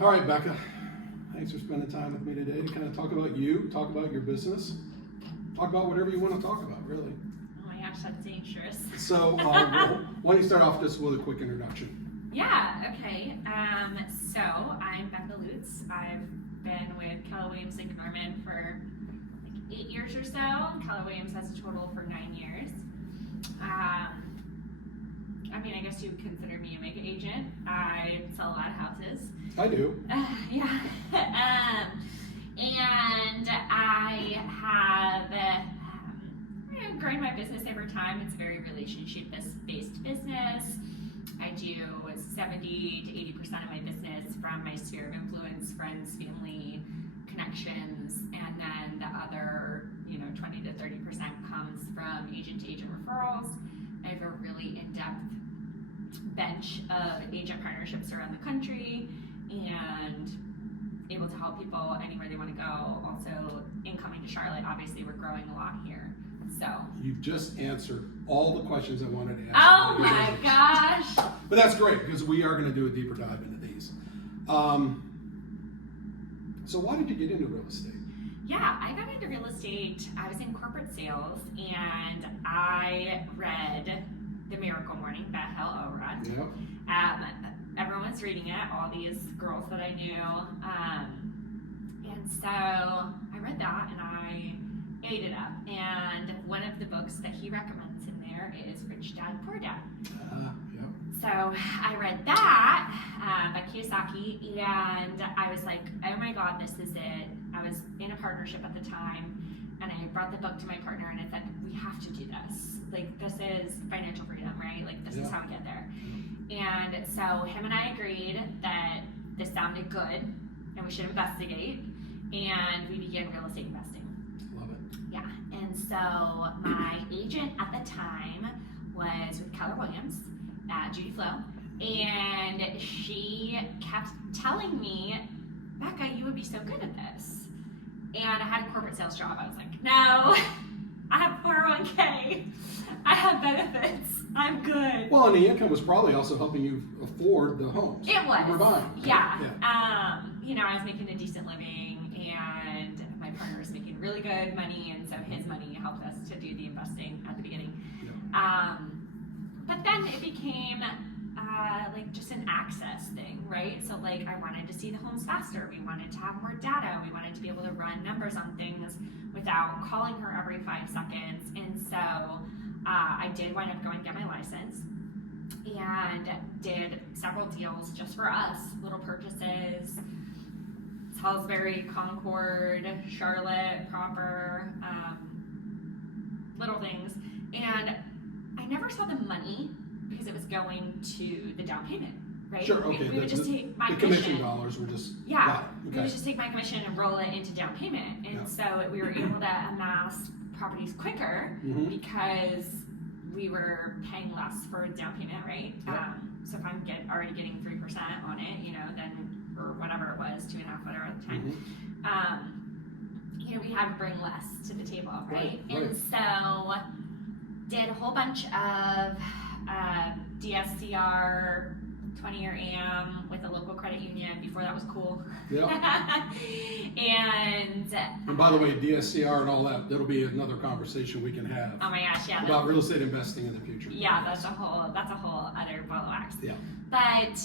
All right, Becca. Thanks for spending time with me today to kind of talk about you, talk about your business, talk about whatever you want to talk about, really. Oh my gosh, that's dangerous. So, why don't you start off just with a quick introduction? Yeah, okay. So I'm Becca Lutes. I've been with Keller Williams Lake Norman for like 8 years or so. Keller Williams has a total for 9 years. I guess you would consider me a mega agent. I sell a lot of houses. I do. Yeah. And I have grown my business over time. It's a very relationship-based business. I do 70 to 80% of my business from my sphere of influence, friends, family, connections, and then the other 20 to 30% comes from agent-to-agent referrals. I have a really in-depth bench of agent partnerships around the country and able to help people anywhere they want to go. Also, in coming to Charlotte, obviously we're growing a lot here. So You've just answered all the questions I wanted to ask. Oh my gosh! But that's great because we are going to do a deeper dive into these. So why did you get into real estate? Yeah, I got into real estate. I was in corporate sales and I read The Miracle Morning by Hal Elrod. Yep. Everyone was reading it, all these girls that I knew. And so I read that and I ate it up. And one of the books that he recommends in there is Rich Dad, Poor Dad. Yep. So I read that by Kiyosaki and I was like, oh my God, this is it. I was in a partnership at the time and I brought the book to my partner and I said, we have to do this. Like, this is financial freedom, right? Like, this is how we get there. And so him and I agreed that this sounded good and we should investigate, and we began real estate investing. Love it. Yeah, and so my agent at the time was with Keller Williams, Judy Flo, and she kept telling me, Becca, you would be so good at this. And I had a corporate sales job. I was like, no, I have 401k, I have benefits, I'm good. Well, and the income was probably also helping you afford the homes. It was. You were buying. Yeah. I was making a decent living and my partner was making really good money, and so his money helped us to do the investing at the beginning. Yeah. But then it became like just an access thing, right? So like I wanted to see the homes faster. We wanted to have more data. We wanted to be able to run numbers on things without calling her every 5 seconds. And so I did wind up going to get my license and did several deals just for us, little purchases, Salisbury, Concord, Charlotte proper, little things. And I never saw the money because it was going to the down payment, right? Sure, okay. We would just take my commission dollars were just, got it. Okay. We would just take my commission and roll it into down payment. And so we were able to amass properties quicker because we were paying less for down payment, right? Yep. So if I'm already getting 3% on it, then, or whatever it was, 2.5, whatever at the time, we had to bring less to the table, right? And so did a whole bunch of DSCR, 20-year AM with a local credit union before that was cool. Yeah. And by the way, DSCR and all that'll be another conversation we can have. Oh my gosh, yeah. About real estate investing in the future. Yeah, that's a whole other ball of wax. Yeah. But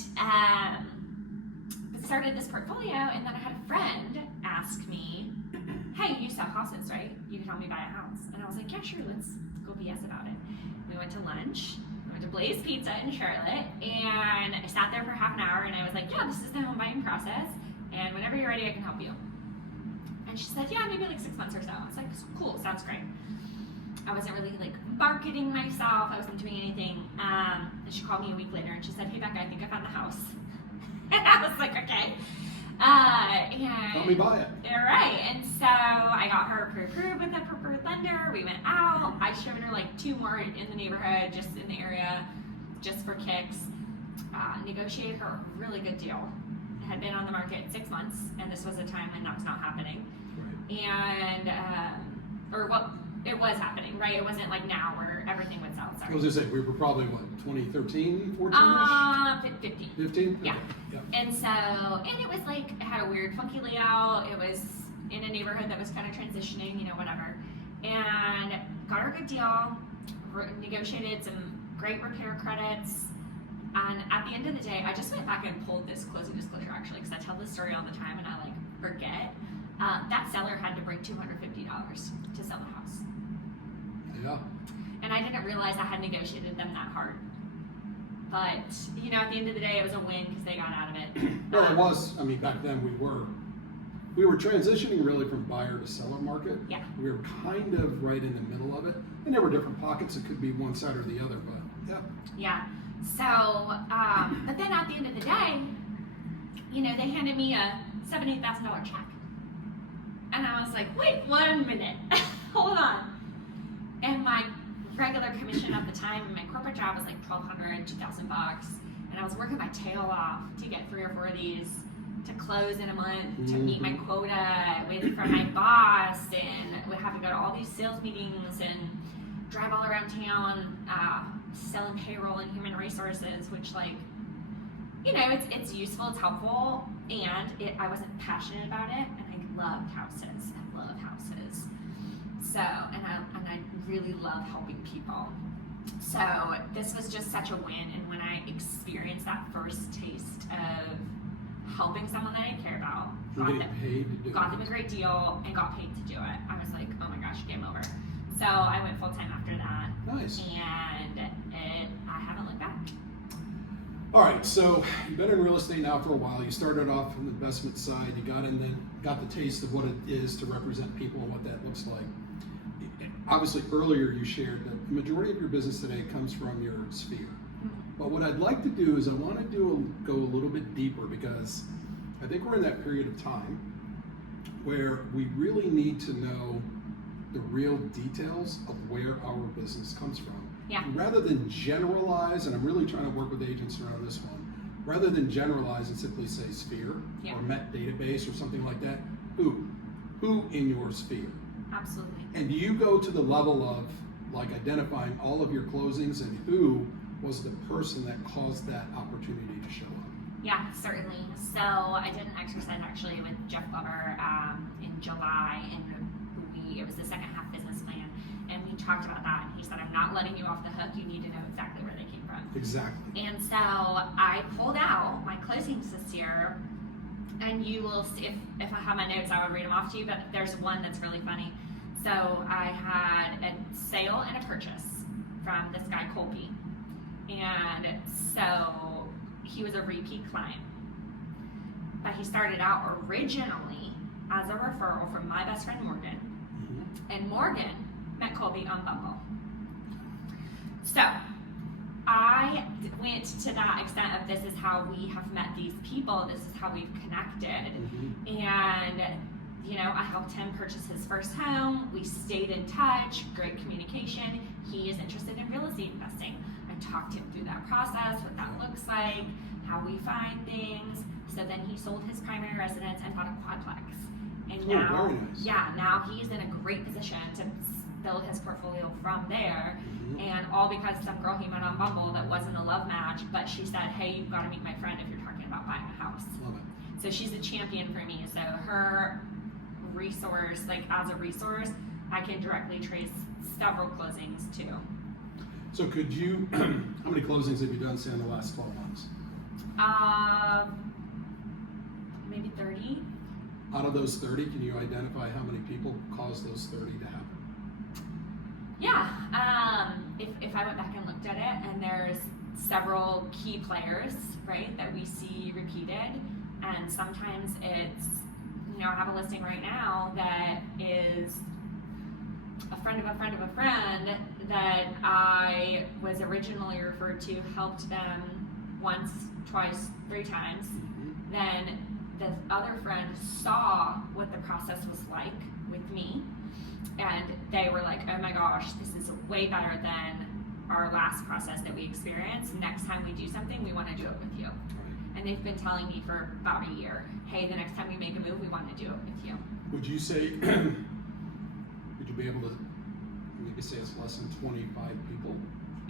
started this portfolio, and then I had a friend ask me, hey, you sell houses, right? You can help me buy a house. And I was like, yeah, sure, let's go BS about it. We went to lunch. Went to Blaze Pizza in Charlotte, and I sat there for half an hour and I was like, yeah, this is the home buying process, and whenever you're ready I can help you. And she said, yeah, maybe like 6 months or so. I was like, cool, sounds great. I wasn't really like marketing myself, I wasn't doing anything. And she called me a week later and she said, hey Becca, I think I found the house. And I was like, okay. Help me buy it. All right, and so I got her pre-approved with a preferred lender. We went out. I showed her like 2 more in the neighborhood, just in the area, just for kicks. Negotiated her a really good deal. It had been on the market 6 months, and this was a time when that was not happening. Right. And, it was happening, right? It wasn't like now where everything would sell. I Sorry. was gonna say, we were probably, what, 2013, 14-ish? 15. 15? Yeah. Okay, yeah. And so, and it was like, it had a weird funky layout. It was in a neighborhood that was kind of transitioning, you know, whatever. And got her a good deal, negotiated some great repair credits. And at the end of the day, I just went back and pulled this closing disclosure actually, because I tell this story all the time and I like forget. That seller had to bring $250 to sell the house. Yeah. And I didn't realize I had negotiated them that hard. But, you know, at the end of the day, it was a win because they got out of it. Well, it was, I mean, back then we were transitioning really from buyer to seller market. Yeah. We were kind of right in the middle of it. And there were different pockets. It could be one side or the other, but yeah. Yeah. So, but then at the end of the day, you know, they handed me a $78,000 check. And I was like, wait 1 minute, hold on. And my regular commission at the time in my corporate job was like $1,200, $2,000. And I was working my tail off to get 3 or 4 of these to close in a month, to meet my quota, waiting for my boss, and we have to go to all these sales meetings and drive all around town, selling payroll and human resources, which, like, you know, it's useful, it's helpful, and I wasn't passionate about it, and I loved houses. I love houses. So, and I really love helping people. So this was just such a win, and when I experienced that first taste of helping someone that I care about, got them a great deal, and got paid to do it, I was like, oh my gosh, game over. So I went full time after that. Nice. And I haven't looked back. All right, so you've been in real estate now for a while. You started off on the investment side. You got the taste of what it is to represent people and what that looks like. Obviously, earlier you shared that the majority of your business today comes from your sphere. Mm-hmm. But what I'd like to do is I want to go a little bit deeper, because I think we're in that period of time where we really need to know the real details of where our business comes from. Yeah. Rather than generalize, and I'm really trying to work with agents around this one, rather than generalize and simply say sphere or Met database or something like that, who in your sphere? Absolutely. And you go to the level of like identifying all of your closings and who was the person that caused that opportunity to show up. Yeah, certainly. So I did an exercise actually with Jeff Glover in July, and it was the second half business plan, and we talked about that. He said, I'm not letting you off the hook. You need to know exactly where they came from. Exactly. And so I pulled out my closings this year, and you will see, if I have my notes, I would read them off to you, but there's one that's really funny. So I had a sale and a purchase from this guy, Colby. And so he was a repeat client. But he started out originally as a referral from my best friend, Morgan. Mm-hmm. And Morgan met Colby on Bumble. So I went to that extent of, this is how we have met these people, this is how we've connected. Mm-hmm. And, you know, I helped him purchase his first home. We stayed in touch, great communication. He is interested in real estate investing. I talked him through that process, what that looks like, how we find things. So then he sold his primary residence and bought a quadplex. And now, very nice. Yeah, now he's in a great position to build his portfolio from there. Mm-hmm. And all because some girl he met on Bumble that wasn't a love match, but she said, hey, you've got to meet my friend if you're talking about buying a house. Love it. So she's a champion for me. So her resource, like as a resource, I can directly trace several closings too. So could you, how many closings have you done, say, in the last 12 months? Maybe 30. Out of those 30, can you identify how many people caused those 30 to happen? Yeah, if I went back and looked at it, and there's several key players, right, that we see repeated, and sometimes it's, you know, I have a listing right now that is a friend of a friend of a friend that I was originally referred to, helped them once, twice, 3 times. Mm-hmm. Then the other friend saw what the process was like with me, and they were like, oh my gosh, this is way better than our last process that we experienced. Next time we do something, we want to do it with you. Right. And they've been telling me for about a year, hey, the next time we make a move, we want to do it with you. Would you say, would you be able to maybe say it's less than 25 people?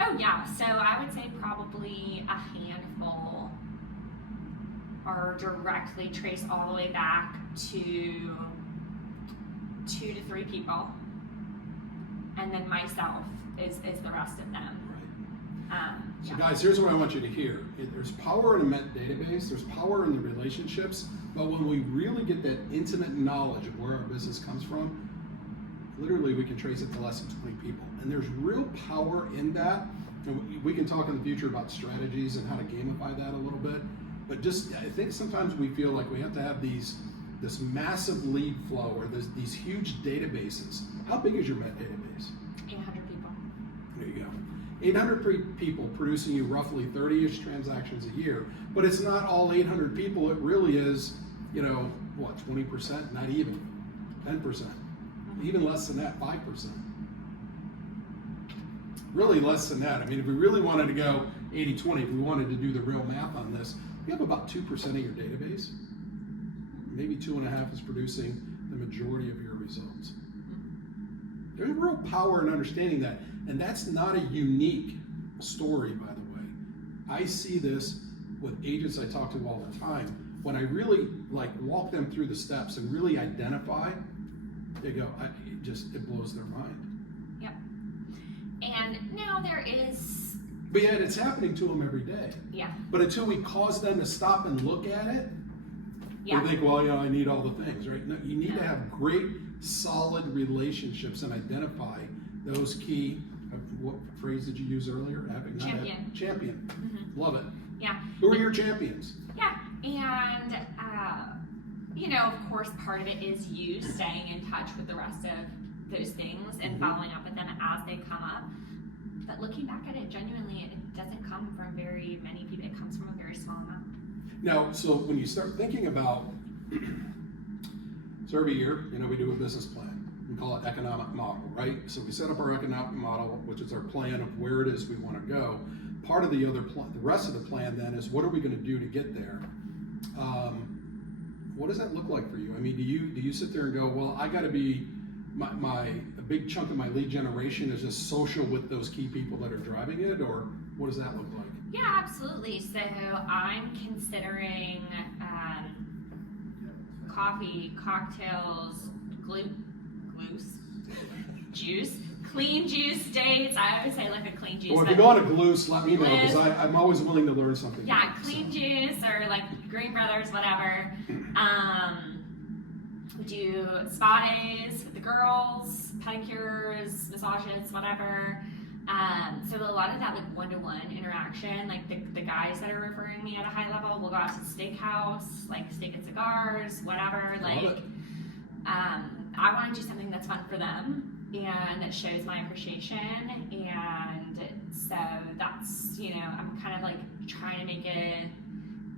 Oh yeah, so I would say probably a handful are directly traced all the way back to 2 to 3 people, and then myself is the rest of them. So Yeah. guys, here's what I want you to hear. There's power in a Met database, there's power in the relationships, but when we really get that intimate knowledge of where our business comes from, literally we can trace it to less than 20 people. And there's real power in that. And we can talk in the future about strategies and how to gamify that a little bit. But just, I think sometimes we feel like we have to have this massive lead flow or these huge databases. How big is your Met database? 800 people. There you go. 800 people producing you roughly 30-ish transactions a year, but it's not all 800 people. It really is, 20%, not even 10%, even less than that, 5%. Really less than that. I mean, if we really wanted to go 80-20, if we wanted to do the real math on this, you have about 2% of your database. Maybe 2.5 is producing the majority of your results. There's real power in understanding that. And that's not a unique story, by the way. I see this with agents I talk to all the time. When I really walk them through the steps and really identify, they go, it blows their mind. Yep. And now there is. But yet it's happening to them every day. Yeah. But until we cause them to stop and look at it, Yeah. they think, well, I need all the things, right? No, you need to have great, solid relationships and identify those key. What phrase did you use earlier? Champion. Champion. Mm-hmm. Love it. Yeah. Who are your champions? Yeah, and of course, part of it is you staying in touch with the rest of those things and following up with them as they come up. But looking back at it, genuinely, it doesn't come from very many people. It comes from a very small amount. Now, so when you start thinking about, so every year, we do a business plan. We call it economic model, right? So we set up our economic model, which is our plan of where it is we want to go. Part of the rest of the plan then is what are we going to do to get there? What does that look like for you? I mean, do you sit there and go, well, I got to be a big chunk of my lead generation is just social with those key people that are driving it, or what does that look like? Yeah, absolutely. So I'm considering coffee, cocktails, juice, clean juice dates. I always say like a clean juice. Well, if you go on a glue, let me know, because I'm always willing to learn something. Yeah, clean juice or like Green Brothers, whatever. We do spa days with the girls, pedicures, massages, whatever. So a lot of that like one-to-one interaction, like the guys that are referring me at a high level will go out to the steakhouse, like steak and cigars, whatever. Like, I want to do something that's fun for them and that shows my appreciation. And so that's, I'm kind of like trying to make it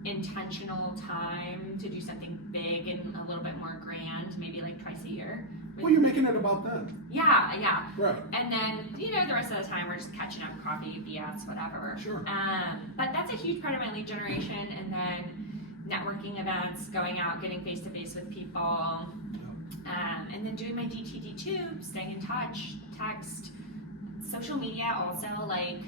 intentional time to do something big and a little bit more grand, maybe like twice a year. Well, you're making it about them. Yeah. Right. And then, the rest of the time we're just catching up, coffee, BS, whatever. Sure. But that's a huge part of my lead generation. And then networking events, going out, getting face-to-face with people. And then doing my DTD too, staying in touch, text, social media also, like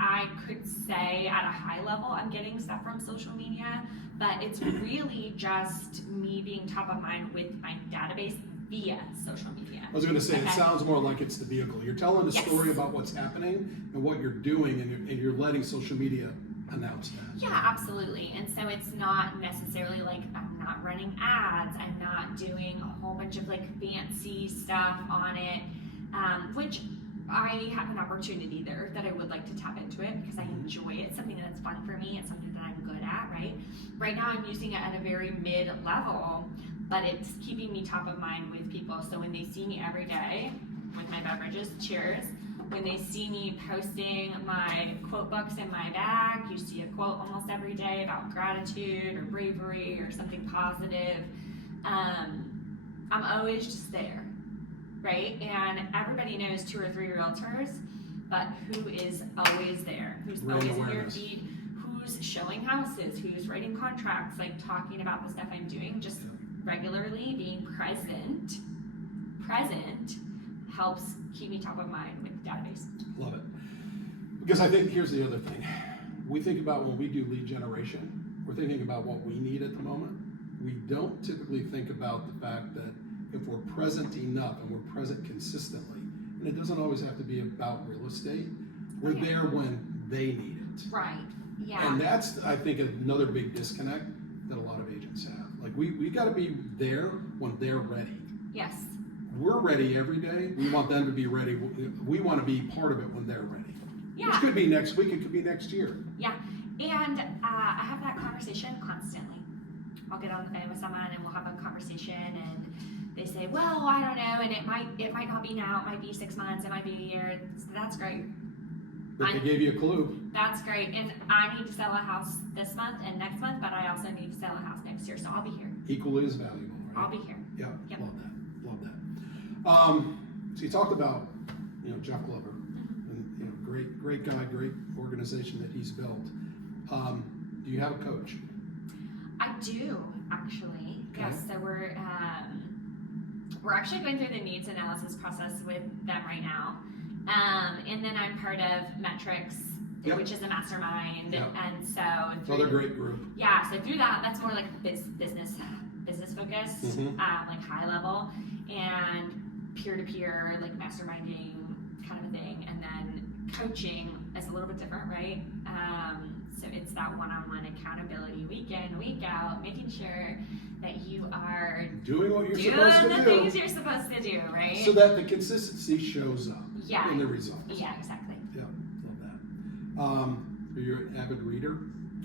I could say at a high level I'm getting stuff from social media, but it's really just me being top of mind with my database via social media. I was going to say, Okay. It sounds more like it's the vehicle. You're telling a story about what's happening and what you're doing, and you're letting social media announce that. Yeah, absolutely. And so it's not necessarily like I'm not running ads, I'm not doing a whole bunch of like fancy stuff on it, which I have an opportunity there that I would like to tap into it because I enjoy it. It's something that's fun for me. It's something that I'm good at, right? Right now I'm using it at a very mid-level, but it's keeping me top of mind with people. So when they see me every day with my beverages, cheers, when they see me posting my quote books in my bag, you see a quote almost every day about gratitude or bravery or something positive. I'm always just there, right? And everybody knows 2 or 3 realtors, but who is always there? Who's always in your feed? Who's showing houses? Who's writing contracts? Like talking about the stuff I'm doing, just regularly being present helps keep me top of mind with the database. Love it. Because I think here's the other thing. We think about when we do lead generation, we're thinking about what we need at the moment. We don't typically think about the fact that if we're present enough and we're present consistently, and it doesn't always have to be about real estate, we're there when they need it. Right. Yeah. And that's, I think, another big disconnect that a lot of agents have. Like we got to be there when they're ready. Yes. We're ready every day. We want them to be ready. We want to be part of it when they're ready. Yeah. Which could be next week. It could be next year. Yeah. And I have that conversation constantly. I'll get on the phone with someone and we'll have a conversation and they say, well, I don't know, and it might not be now, it might be 6 months, it might be a year. That's great. But they gave you a clue. That's great. And I need to sell a house this month and next month, but I also need to sell a house next year, so I'll be here. Equally as valuable, right? I'll be here. Yeah, Yep. love that. So you talked about, Jeff Glover, and great guy, great organization that he's built. Do you have a coach? I do, actually. Okay. Yes. So we're actually going through the needs analysis process with them right now. And then I'm part of Metrics, Yep. which is a mastermind. Yep. And so Another great group. Yeah, so through that, that's more like business focused, Mhm. like high level, and peer-to-peer, like masterminding kind of a thing. And then coaching is a little bit different, right? So it's that one-on-one accountability, week in, week out, making sure that you are Doing what you're doing supposed to the do. things you're supposed to do, right? So that the consistency shows up Yeah. in the results. Yeah, exactly. Yeah, love that. Are you an avid reader?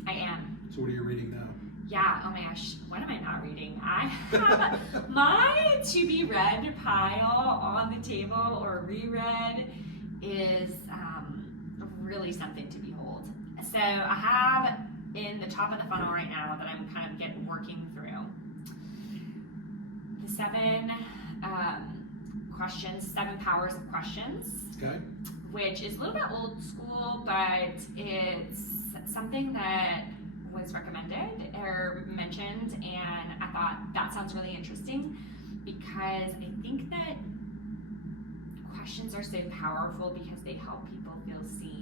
I am. So what are you reading now? Yeah, oh my gosh, what am I not reading? I have my to be read pile on the table or reread is really something to behold. So I have in the top of the funnel right now that I'm kind of working through the 7 questions, 7 powers of questions. Okay. Which is a little bit old school, but it's something that was recommended or mentioned, and I thought that sounds really interesting because I think that questions are so powerful because they help people feel seen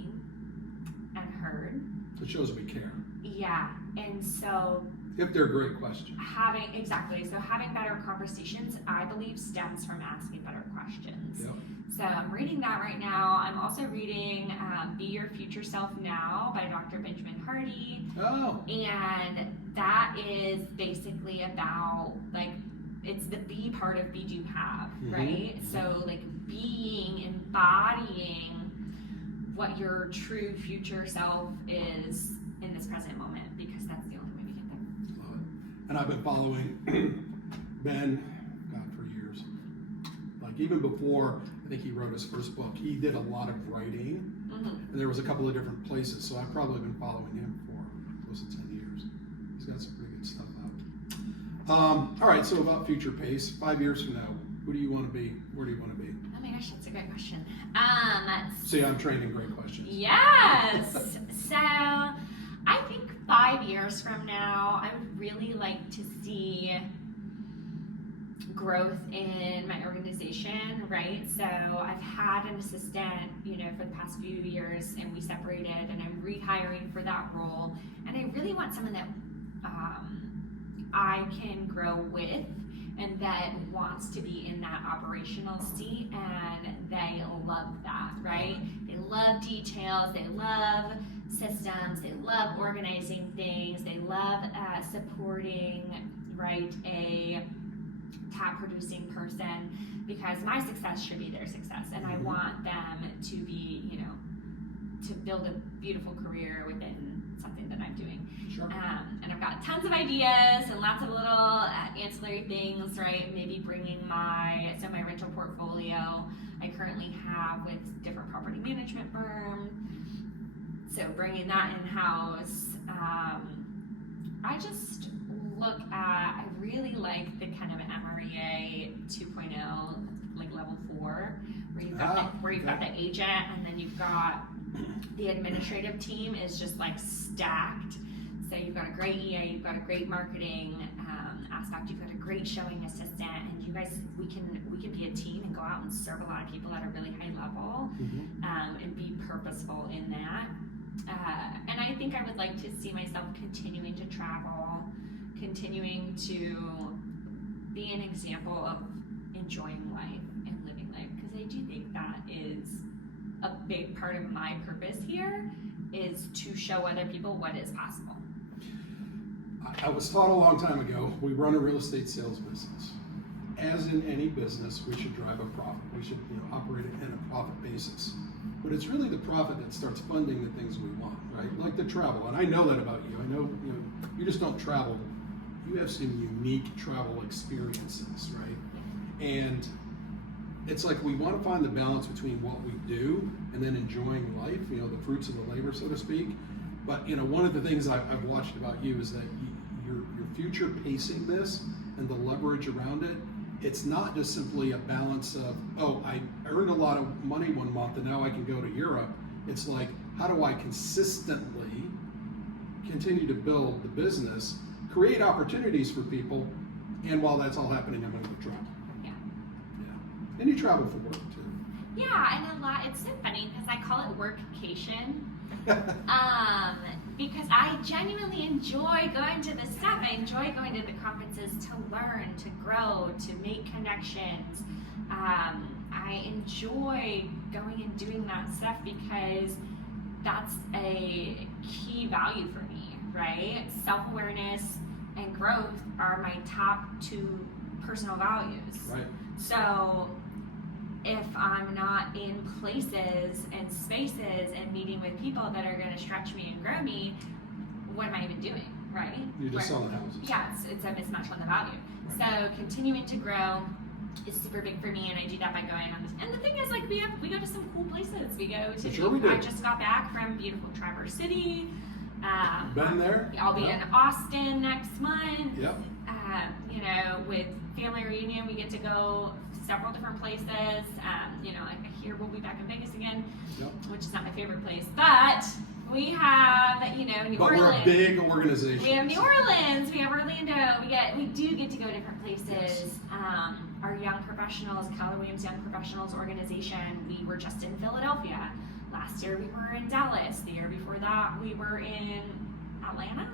and heard. It shows we care. Yeah, and so If they're great questions. having better conversations, I believe, stems from asking better questions. Yep. So I'm reading that right now. I'm also reading Be Your Future Self Now by Dr. Benjamin Hardy. Oh. And that is basically about, like, it's the be part of Be Do Have, right? So, like, embodying what your true future self is in this present moment, because that's the only way we get there. Love it. And I've been following Ben, God, for years. Like even before, I think he wrote his first book, he did a lot of writing, and there was a couple of different places, so I've probably been following him for close to 10 years. He's got some pretty good stuff out. All right, so about future pace, 5 years from now, who do you want to be? Where do you want to be? Oh my gosh, that's a great question. See, I'm trained in great questions. Yes. So I think 5 years from now, I would really like to see growth in my organization, right? So I've had an assistant, for the past few years, and we separated, and I'm rehiring for that role. And I really want someone that I can grow with and that wants to be in that operational seat, and they love that, right? They love details, they love systems, they love organizing things, they love supporting, right, a top producing person, because my success should be their success, and I want them to be, to build a beautiful career within something that I'm doing. Sure. And I've got tons of ideas and lots of little ancillary things, right? Maybe bringing my rental portfolio I currently have with different property management firms. So bringing that in-house. I really like the kind of MREA 2.0, like level 4, where you've got the agent, and then you've got the administrative team is just like stacked. So you've got a great EA, you've got a great marketing aspect, you've got a great showing assistant, and you guys, we can be a team and go out and serve a lot of people at a really high level, and be purposeful in that. And I think I would like to see myself continuing to travel, continuing to be an example of enjoying life and living life, because I do think that is a big part of my purpose here, is to show other people what is possible. I was taught a long time ago, we run a real estate sales business. As in any business, we should drive a profit. We should operate it in a profit basis. But it's really the profit that starts funding the things we want, right? Like the travel, and I know that about you. I know, you just don't travel. You have some unique travel experiences, right? And it's like we want to find the balance between what we do and then enjoying life, the fruits of the labor, so to speak. But one of the things I've watched about you is that you're future pacing this and the leverage around it. It's not just simply a balance of, oh, I earned a lot of money one month and now I can go to Europe. It's like, how do I consistently continue to build the business, create opportunities for people, and while that's all happening, I'm going to travel. Yeah. And you travel for work too. Yeah, and it's so funny because I call it workcation. Because I genuinely enjoy going to the stuff. I enjoy going to the conferences to learn, to grow, to make connections. I enjoy going and doing that stuff because that's a key value for me, right? Self-awareness and growth are my top two personal values. Right. So if I'm not in places and spaces and meeting with people that are going to stretch me and grow me, what am I even doing, right? You're just selling houses. Yeah, it's a mismatch on the value. Right. So continuing to grow is super big for me, and I do that by going on this. And the thing is, like, we go to some cool places. We go to. Sure we do. I just got back from beautiful Traverse City. Been there? I'll be in Austin next month. Yep. With family reunion, we get to go several different places. Like here we'll be back in Vegas again, which is not my favorite place, but we have, New Orleans. We're a big organization. We have New Orleans, we have Orlando, we do get to go different places. Yes. Our Young Professionals, Keller Williams Young Professionals organization, we were just in Philadelphia. Last year we were in Dallas. The year before that we were in Atlanta.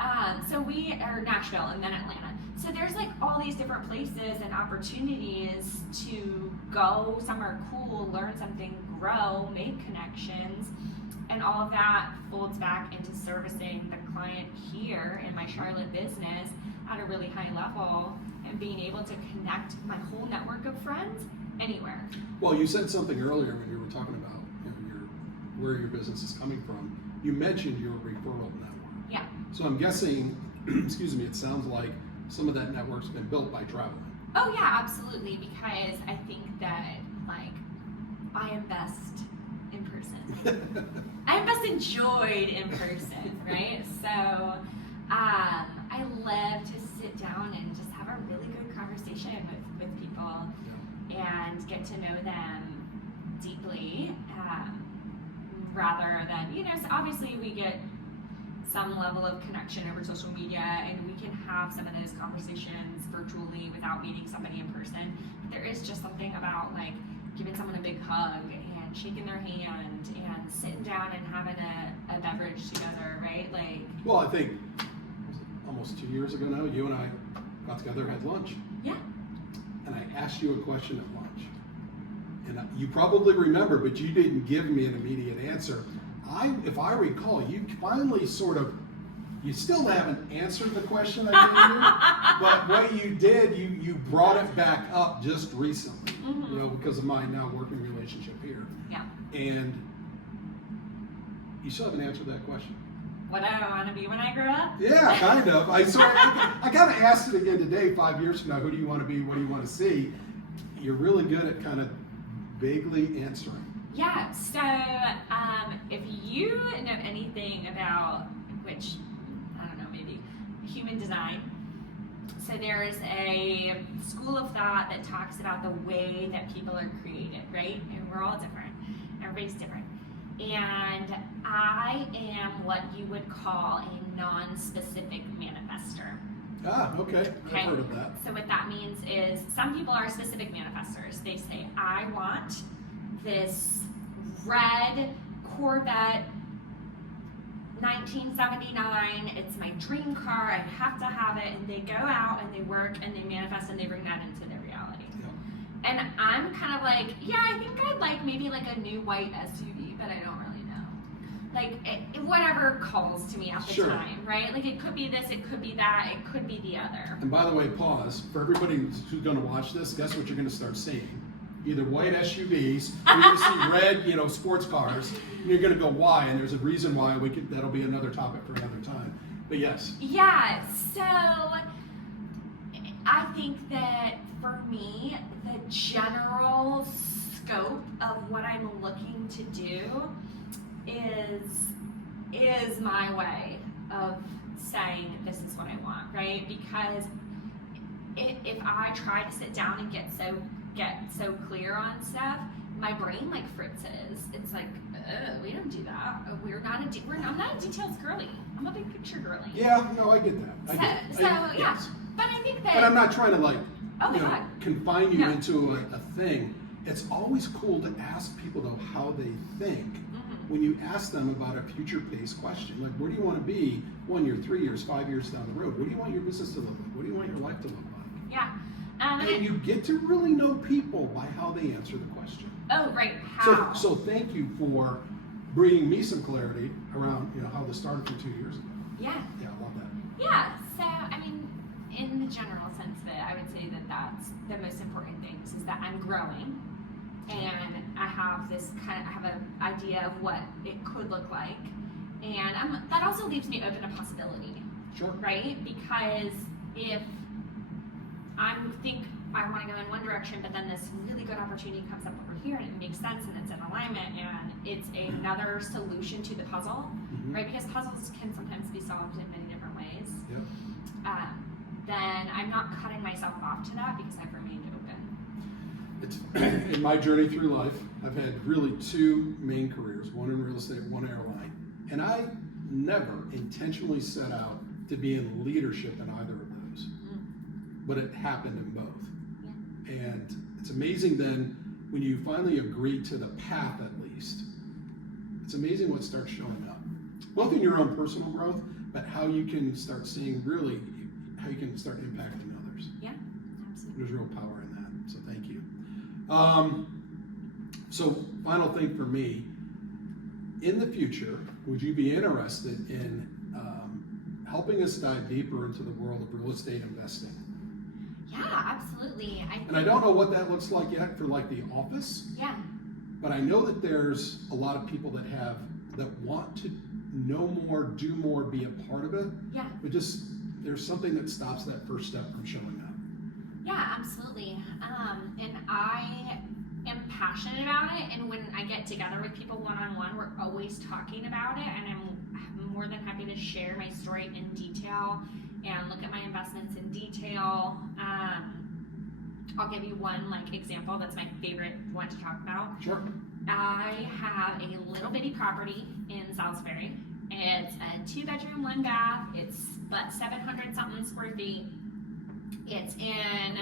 Or Nashville and then Atlanta. So there's like all these different places and opportunities to go somewhere cool, learn something, grow, make connections, and all of that folds back into servicing the client here in my Charlotte business at a really high level and being able to connect my whole network of friends anywhere. Well, you said something earlier when you were talking about where your business is coming from. You mentioned your referral network. Yeah. So I'm guessing, it sounds like some of that network's been built by traveling. Oh yeah, absolutely, because I think that, I am best in person. I am best enjoyed in person, right? So, I love to sit down and just have a really good conversation with people and get to know them deeply, rather than, so obviously we get some level of connection over social media, and we can have some of those conversations virtually without meeting somebody in person. But there is just something about giving someone a big hug and shaking their hand and sitting down and having a beverage together, right? Well, I think almost 2 years ago now, you and I got together, had lunch. Yeah. And I asked you a question at lunch. And you probably remember, but you didn't give me an immediate answer. If I recall, you finally you still haven't answered the question I gave you, but what you did, you brought it back up just recently, because of my now working relationship here. Yeah. And you still haven't answered that question. What do I want to be when I grow up? Yeah, kind of. I kind of asked it again today, 5 years from now, who do you want to be, what do you want to see? You're really good at kind of vaguely answering. Yeah, so if you know anything about, which, I don't know, maybe human design, so there's a school of thought that talks about the way that people are created, right? And we're all different. Everybody's different. And I am what you would call a non-specific manifester. Ah, okay. I've heard of that. So what that means is some people are specific manifestors. They say, I want this red Corvette 1979, it's my dream car, I have to have it, and they go out and they work and they manifest and they bring that into their reality. Yeah. And I'm kind of like, yeah, I think I'd like maybe like a new white SUV, but I don't really know. Like, whatever calls to me at the time, right? Like, it could be this, it could be that, it could be the other. And by the way, pause, for everybody who's going to watch this, guess what you're going to start seeing? Either white SUVs, or you're going to see red, sports cars, and you're going to go, why? And there's a reason why. That'll be another topic for another time. But yes. Yeah, so I think that for me, the general scope of what I'm looking to do is my way of saying this is what I want, right? Because if I try to sit down and get so clear on stuff, my brain like fritzes. It's like, we don't do that. I'm not a details girly. I'm a big picture girly. Yeah, no, I get that. Yeah. Yes. But I think that. But I'm not trying to confine you No. into a thing. It's always cool to ask people though how they think. Mm-hmm. When you ask them about a future-paced question, like where do you want to be 1 year, 3 years, 5 years down the road? What do you want your business to look like? What do you want your life to look like? Yeah. And you get to really know people by how they answer the question. Oh, right. How? So thank you for bringing me some clarity around how this started from 2 years ago. Yeah. Yeah, I love that. Yeah. So I mean, in the general sense of it, I would say that that's the most important things is that I'm growing, and I have an idea of what it could look like, and that also leaves me open to possibility. Sure. Right? Because if I want to go in one direction, but then this really good opportunity comes up over here and it makes sense and it's in alignment and it's another solution to the puzzle, mm-hmm. right? Because puzzles can sometimes be solved in many different ways. Yep. Then I'm not cutting myself off to that because I've remained open. It's in my journey through life, I've had really two main careers, one in real estate, one airline. And I never intentionally set out to be in leadership in either of those. But it happened in both. Yeah. And it's amazing then when you finally agree to the path at least, it's amazing what starts showing up. Both in your own personal growth, but how you can start seeing really, how you can start impacting others. Yeah, absolutely. There's real power in that, so thank you. So final thing for me, in the future, would you be interested in helping us dive deeper into the world of real estate investing? Yeah, absolutely. And I don't know what that looks like yet for like the office. Yeah. But I know that there's a lot of people that want to know more, do more, be a part of it. Yeah. But just there's something that stops that first step from showing up. Yeah, absolutely. And I am passionate about it. And when I get together with people one-on-one, we're always talking about it. And I'm more than happy to share my story in detail and look at my investments in detail. I'll give you one example that's my favorite one to talk about. Sure. I have a little bitty property in Salisbury. It's a 2-bedroom, 1-bath. It's but 700 something square feet. It's in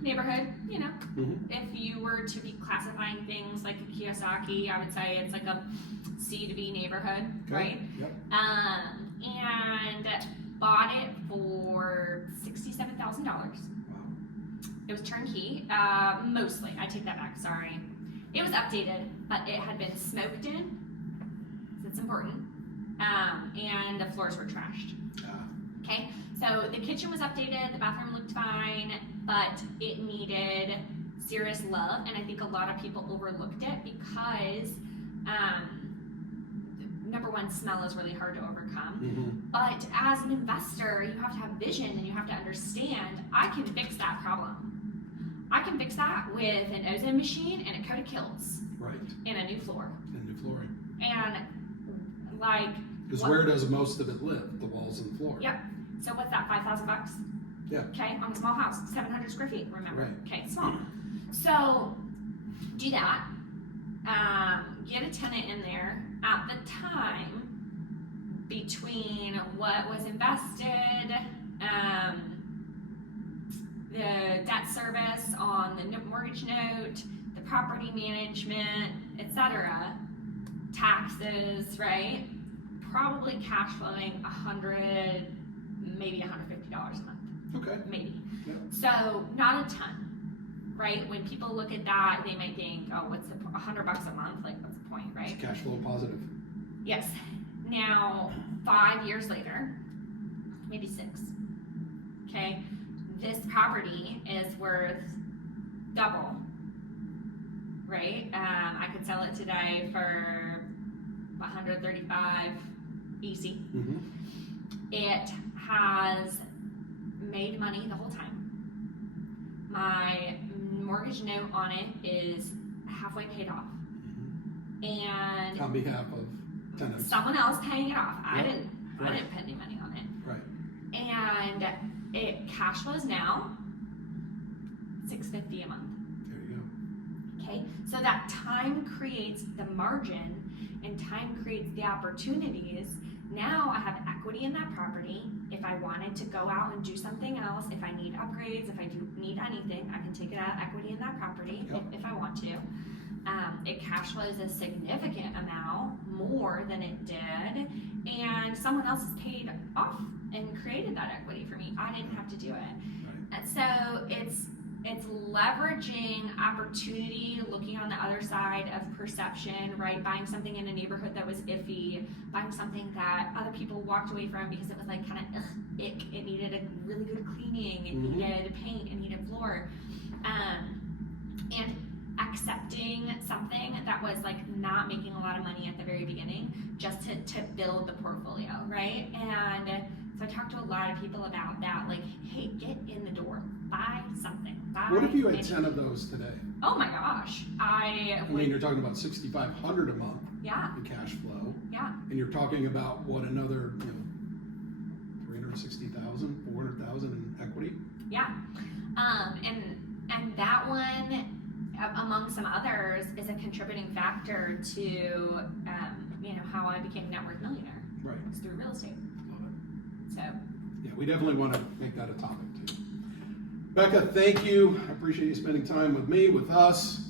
neighborhood, Mm-hmm. If you were to be classifying things like a Kiyosaki, I would say it's like a C to B neighborhood, okay. Right? Yep. And bought it for $67,000. Wow. It was turnkey, mostly. I take that back, sorry. It was updated, but it had been smoked in, so it's important, and the floors were trashed. Okay, so the kitchen was updated, the bathroom looked fine, but it needed serious love, and I think a lot of people overlooked it because number one, smell is really hard to overcome. Mm-hmm. But as an investor, you have to have vision and you have to understand, I can fix that problem. I can fix that with an ozone machine and a coat of kills. Right. And a new floor. And new flooring. And because where does most of it live? The walls and the floor. Yep. So what's that, $5,000? Yeah. Okay, on a small house, 700 square feet, remember? Right. Okay, small. So do that. Get a tenant in there. At the time, between what was invested, the debt service on the mortgage note, the property management, etc., taxes, right? Probably cash flowing $100, maybe $150 a month. Okay. Maybe. Yeah. So not a ton, right? When people look at that, they might think, oh, what's the $100 a month? Like, what's the point, right? It's cash flow positive. Yes. Now, 5 years later, maybe 6. Okay, this property is worth double, right? I could sell it today for 135 easy. Mm-hmm. It has made money the whole time. My mortgage note on it is halfway paid off. Mm-hmm. And On behalf of tenants. someone else paying it off. Yep. I didn't pay any money on it. Right. And it cash flows now $650 a month. There you go. Okay, so that time creates the margin and time creates the opportunities. Now I have equity in that property. If I wanted to go out and do something else, if I need upgrades, if I do need anything, I can take it out of equity in that property. Yep. if I want to. It cash flows a significant amount more than it did, and someone else has paid off and created that equity for me. I didn't have to do it. Right. And so it's leveraging opportunity, looking on the other side of perception, right? Buying something in a neighborhood that was iffy, buying something that other people walked away from because it was like kind of ick. It needed a really good cleaning, it Mm-hmm. needed paint, it needed floor, and accepting something that was like not making a lot of money at the very beginning, just to build the portfolio, right? And so I talked to a lot of people about that, like, hey, get in the door, buy something. What if you had 10 of those today? Oh my gosh, I mean, you're talking about $6,500 a month yeah, in cash flow, yeah, and you're talking about what, another 360,000, 400,000 in equity. yeah. And that one, among some others, is a contributing factor to how I became a net worth millionaire. Right. It's through real estate. Love it. So Yeah, we definitely want to make that a topic too. Becca, thank you. I appreciate you spending time with me, with us.